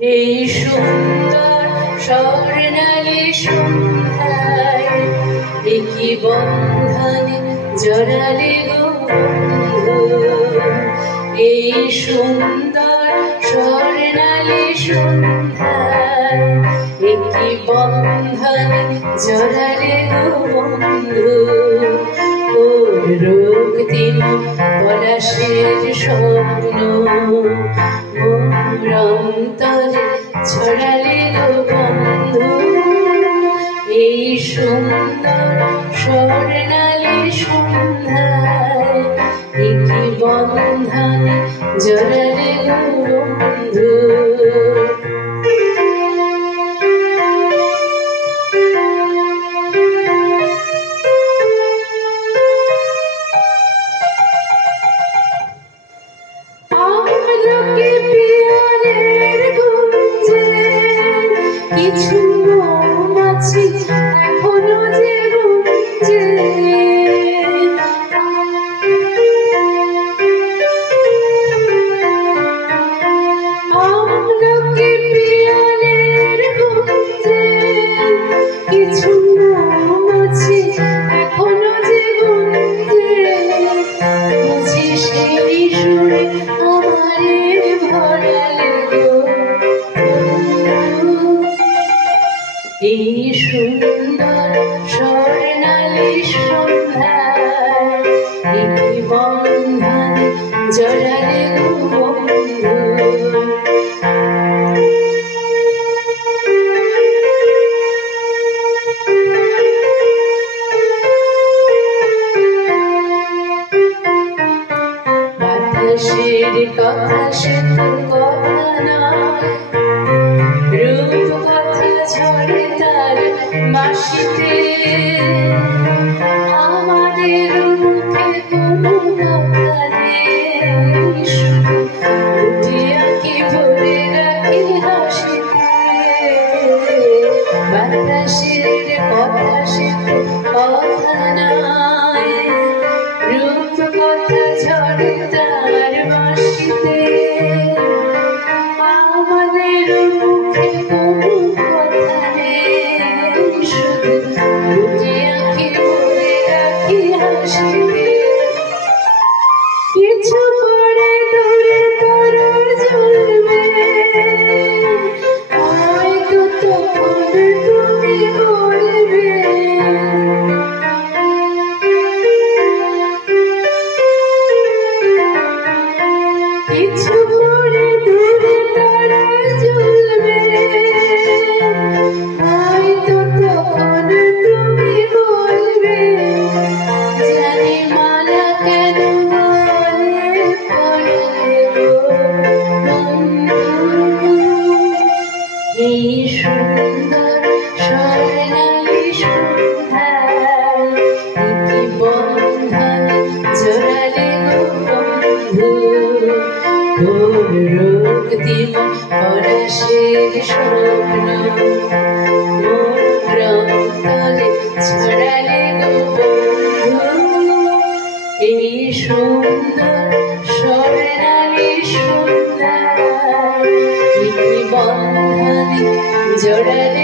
এই সুন্দর স্বর্ণালী সন্ধ্যায় একই বন্ধনে জড়ালে গো বন্ধু। এই সুন্দর স্বর্ণালী সন্ধ্যায় একই বন্ধনে জড়ালে গো বন্ধু। ওর রক্তিম পলাশের স্বপ্ন মোর অন্তরে ছড়ালে গো বন্ধু। এই সুন্দর স্বর্ণালী সন্ধ্যায় একই বন্ধনে জড়ালে গো বন্ধু। কিছু মৌমাছি এখনো যে গুঞ্জে, আমলকি পিয়ালের গুঞ্জে কিছু মৌমাছি এখনো যে গুঞ্জে। বুঝি সেই সুরে আমারে ভরালে গো। এই সুন্দর স্বর্ণালী সন্ধ্যায় একই বন্ধনে জড়ালে গো বন্ধু। বাতাসের কথা সে তো কথা নয়, রূপ কথা ঝরে তার মাসিতে। আমাদের মুখে কোনো কথা নেই, শুধু দুটি আঁখি ভরে রাখি হাসিতে। বাতাসের কথা সে তো কথা নয়, রূপ কথা ঝরে তার মাসিতে। আমাদের মুখে কোনো কথা নেই, শুধু দুটি আঁখি ভরে রাখি হাসিতে। কিছু পরে দূরে তারার জ্বলবে, হয়তো তখন তুমি বলবে। কিছু পরে দূরে তারার জ্বলবে, হয়তো তখন তুমি বলবে। জানি মালা কেন মনে পড়ে গো বন্ধু। এই সুন্দর স্বর্ণালী সন্ধ্যায় একই বন্ধনে জড়ালে গো বন্ধু। ওর রক্তিম পলাশের স্বপ্ন মোর অন্তরে ছড়ালে গো বন্ধু। এই সুন্দর স্বর্ণালী সন্ধ্যায় একই বন্ধনে জড়ালে